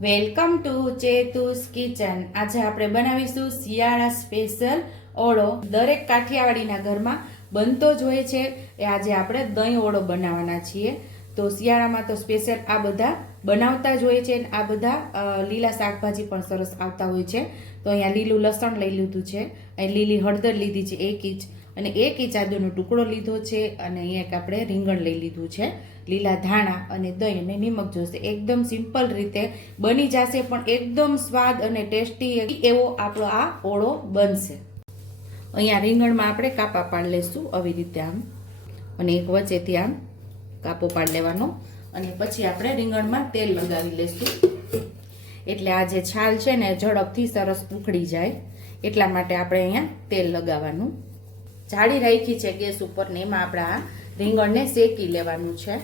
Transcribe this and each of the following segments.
Welcome to ચેતુસ kitchen. આજે આપણે બનાવીશું શિયાળા સ્પેશિયલ ઓળો. દરેક કાઠિયાવાડીના ઘરમાં બનતો જ હોય છે. એ આજે આપણે દહીં ઓળો બનાવવાના છીએ. તો શિયાળામાં તો સ્પેશિયલ આ બધા બનાવતા જ હોય છે અને આ બધા લીલા શાકભાજી પણ સરસ આવતા હોય છે. તો અહીંયા લીલું લસણ લઈ લીધું છે. અહીં લીલી હળદર લીધી છે એક ઇંચ. અને એક એ ચાદરનો ટુકડો લીધો છે અને એક આપણે રીંગણ લઈ લીધું છે, લીલા ધાણા અને દહીં અને નિમક જોશે. એકદમ સિમ્પલ રીતે બની જશે પણ એકદમ સ્વાદ અને ટેસ્ટી એવો આપણો આ ઓળો બનશે. અહીંયા રીંગણમાં આપણે કાપા પાડ લેશું આવી રીતે આમ. અને એક વચ્ચેથી આમ કાપો પાડ લેવાનો. અને પછી આપણે રીંગણમાં તેલ લગાવી લેશું. એટલે આ જે છાલ છે ને ઝડપથી સરસ ઉખડી જાય. એટલા માટે આપણે અહીંયા તેલ લગાવવાનું. જાળી રાખી છે ગેસ ઉપર ને એમાં આપણે આ રીંગણને શેકી લેવાનું છે.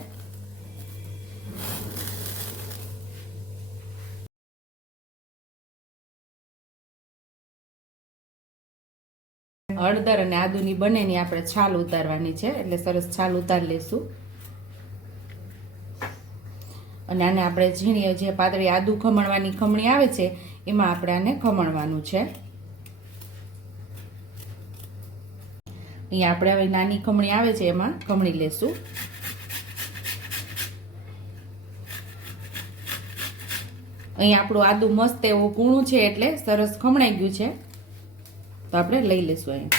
હળદર અને આદુની બંનેની આપણે છાલ ઉતારવાની છે, એટલે સરસ છાલ ઉતારી લેશું અને આને આપણે ઝીણી જે પાતળી આદુ ખમણવાની ખમણી આવે છે, એમાં આપણે આને ખમણવાનું છે. અહીંયા આપણે હવે નાની ખમણી આવે છે એમાં, ખમણી લેશું. અહીં આપણું આદું મસ્ત એવું કૂણું છે એટલે સરસ ખમણાઈ ગયું છે. તો આપણે લઈ લેશું અહીં.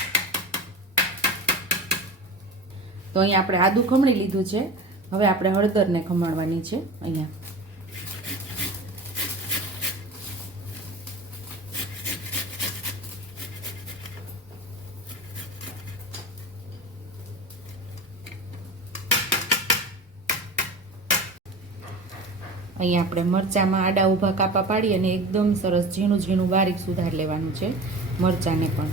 તો અહીં આપણે આદું ખમણી લીધું છે. હવે આપણે હળદરને ખમણવાની છે. અહીંયા. અહીંયા આપણે મરચાંમાં આડા ઊભા કાપા પાડી અને એકદમ સરસ ઝીણું ઝીણું બારીક સુધાર લેવાનું છે મરચાંને પણ.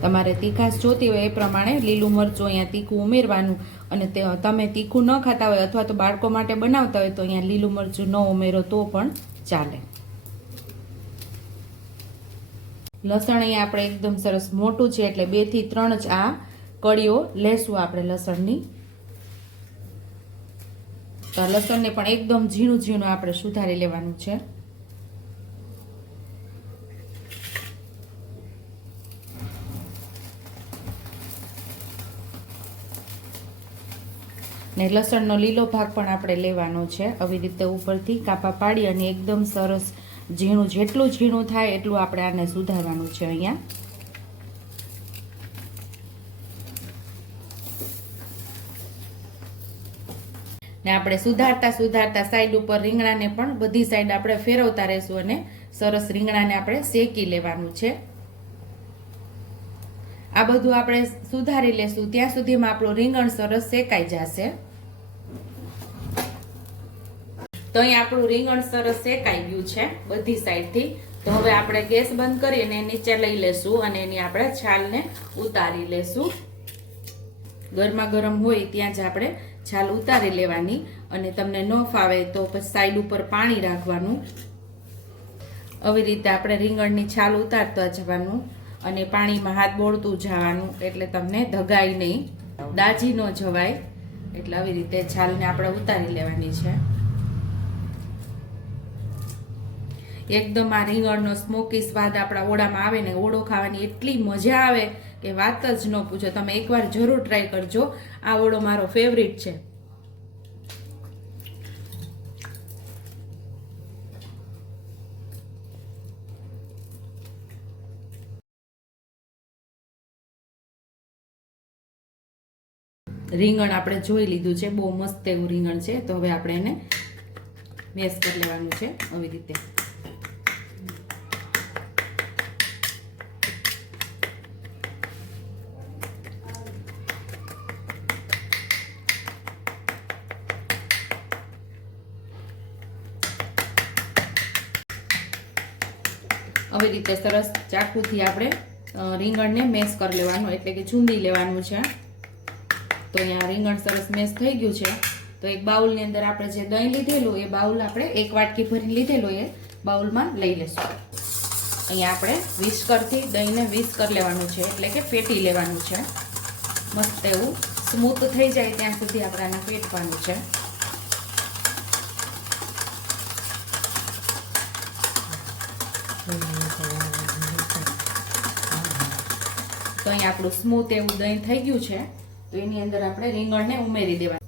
તમારે તીખાશ જોતી હોય એ પ્રમાણે લીલું મરચું અહીંયા તીખું ઉમેરવાનું અને તે તમે તીખું ન ખાતા હોય અથવા તો બાળકો માટે બનાવતા હોય તો અહીંયા લીલું મરચું ન ઉમેરો તો પણ ચાલે. લસણ અહીંયા આપણે એકદમ સરસ મોટું છે એટલે બેથી ત્રણ જ આ કળીઓ લેશું આપણે લસણની. તો લસણને પણ એકદમ ઝીણું ઝીણું આપણે સુધારી લેવાનું છે. ને લસણનો લીલો ભાગ પણ આપણે લેવાનો છે. આવી રીતે ઉપરથી કાપા પાડી અને એકદમ સરસ ઝીણું, જેટલું ઝીણું થાય એટલું આપણે આને સુધારવાનું છે અહીંયા. ને આપણે સુધારતા સુધારતા સાઈડ ઉપર રીંગણાને પણ બધી સાઈડ આપણે ફેરવતા રહેશું અને સરસ રીંગણાને આપણે શેકી લેવાનું છે. આ બધું આપણે સુધારી લેશું. ત્યાં સુધીમાં આપણું રીંગણ સરસ શેકાઈ જશે. તો અહીં આપણું રીંગણ સરસ શેકાઈ ગયું છે બધી સાઈડથી તો હવે આપણે ગેસ બંધ કરીને નીચે લઈ લેશું અને એની આપણે છાલને ઉતારી લેશું. ગરમા ગરમ હોય ત્યાં જ આપણે છાલ ઉતારી લેવાની અને તમને ન ફાવે તો પછી સાઈડ ઉપર પાણી રાખવાનું. આવી રીતે આપણે રીંગણની છાલ ઉતારતા જવાનું અને પાણીમાં હાથ બોળતું જવાનું એટલે તમને ધગાય નહીં. દાજી ન જવાય. એટલે આવી રીતે છાલને આપણે ઉતારી લેવાની છે. એકદમ આ રીંગણનો સ્મોકી સ્વાદ આપણા ઓળામાં આવે ને ઓળો ખાવાની એટલી મજા આવે કે વાત જ ન પૂછો. તમે એકવાર જરૂર ટ્રાય કરજો. આ ઓળો મારો ફેવરિટ છે. રીંગણ આપણે જોઈ લીધું છે. બહુ મસ્ત એવું રીંગણ છે. તો હવે આપણે એને મેસ કરી લેવાનું છે. આવી રીતે. આવી રીતે સરસ ચાકુથી આપણે રીંગણને મેશ કરી લેવાનું, એટલે કે ચૂંદી લેવાનું છે. તો અહીંયા રીંગણ સરસ મેશ થઈ ગયું છે. તો એક બાઉલની અંદર આપણે જે દહીં લીધેલું, એ બાઉલ આપણે એક વાટકી ભરી લીધેલું, એ બાઉલમાં લઈ લેશું. અહીંયા આપણે વિસ્કરથી દહીંને વિસ્ક કરી લેવાનું છે, એટલે કે ફેટી લેવાનું છે. મસ્ત એવું સ્મૂથ થઈ જાય ત્યાં સુધી આપણે આને ફેટવાનું છે. તો અહીં આપણું સ્મૂથ એવું દહીં થઈ ગયું છે, તો એની અંદર આપણે રીંગણને ઉમેરી દેવા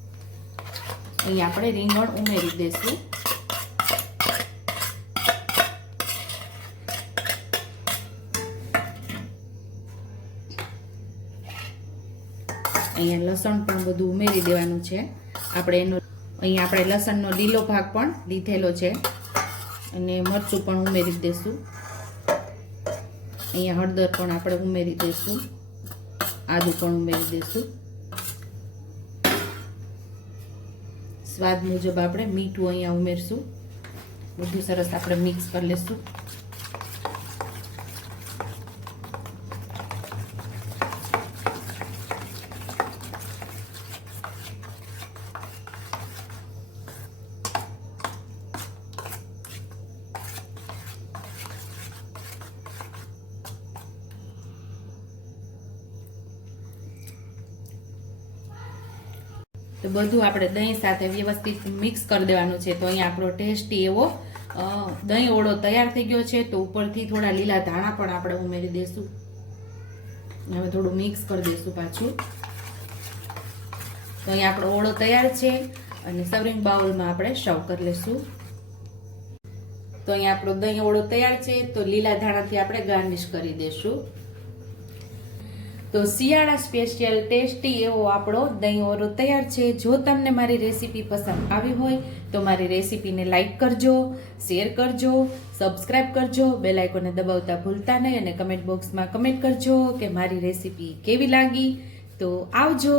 અહીં આપણે રીંગણ ઉમેરી દઈશું. અહીંયા લસણ પણ બધું ઉમેરી દેવાનું છે. આપણે એનો અહીંયા આપણે લસણનો લીલો ભાગ પણ લીધેલો છે. અને મરચું પણ ઉમેરી દઈશું અહીંયા હળદર પણ આપણે ઉમેરી દઈશું આદું પણ ઉમેરી દઈશું સ્વાદ મુજબ આપણે મીઠું અહીંયા ઉમેરશું. બધું સરસ આપણે મિક્સ કરી લઈશું તો બધું આપણે દહીં સાથે વ્યવસ્થિત મિક્સ કરી દેવાનું છે. તો અહીંયા આપણો ટેસ્ટી એવો દહીં ઓળો તૈયાર થઈ ગયો છે. તો ઉપરથી થોડા લીલા ધાણા પણ આપણે ઉમેરી દઈશું હવે થોડું મિક્સ કરી દઈશું પાછું. તો અહીંયા આપણો ઓળો તૈયાર છે અને સર્વિંગ બાઉલમાં આપણે સર્વ કરી લઈશું તો અહીંયા આપણો દહીં ઓળો તૈયાર છે. તો લીલા ધાણાથી આપણે ગાર્નિશ કરી દઈશું તો શિયાળા સ્પેશિયલ ટેસ્ટી એવો આપણો દહીં ઓરો તૈયાર છે. જો તમને મારી રેસીપી પસંદ આવી હોય, તો મારી રેસીપીને લાઇક કરજો શેર કરજો સબસ્ક્રાઇબ કરજો બેલ દબાવતા ભૂલતા નહીં અને કમેન્ટ બોક્સમાં કમેન્ટ કરજો કે મારી રેસીપી કેવી લાગી. તો આવજો.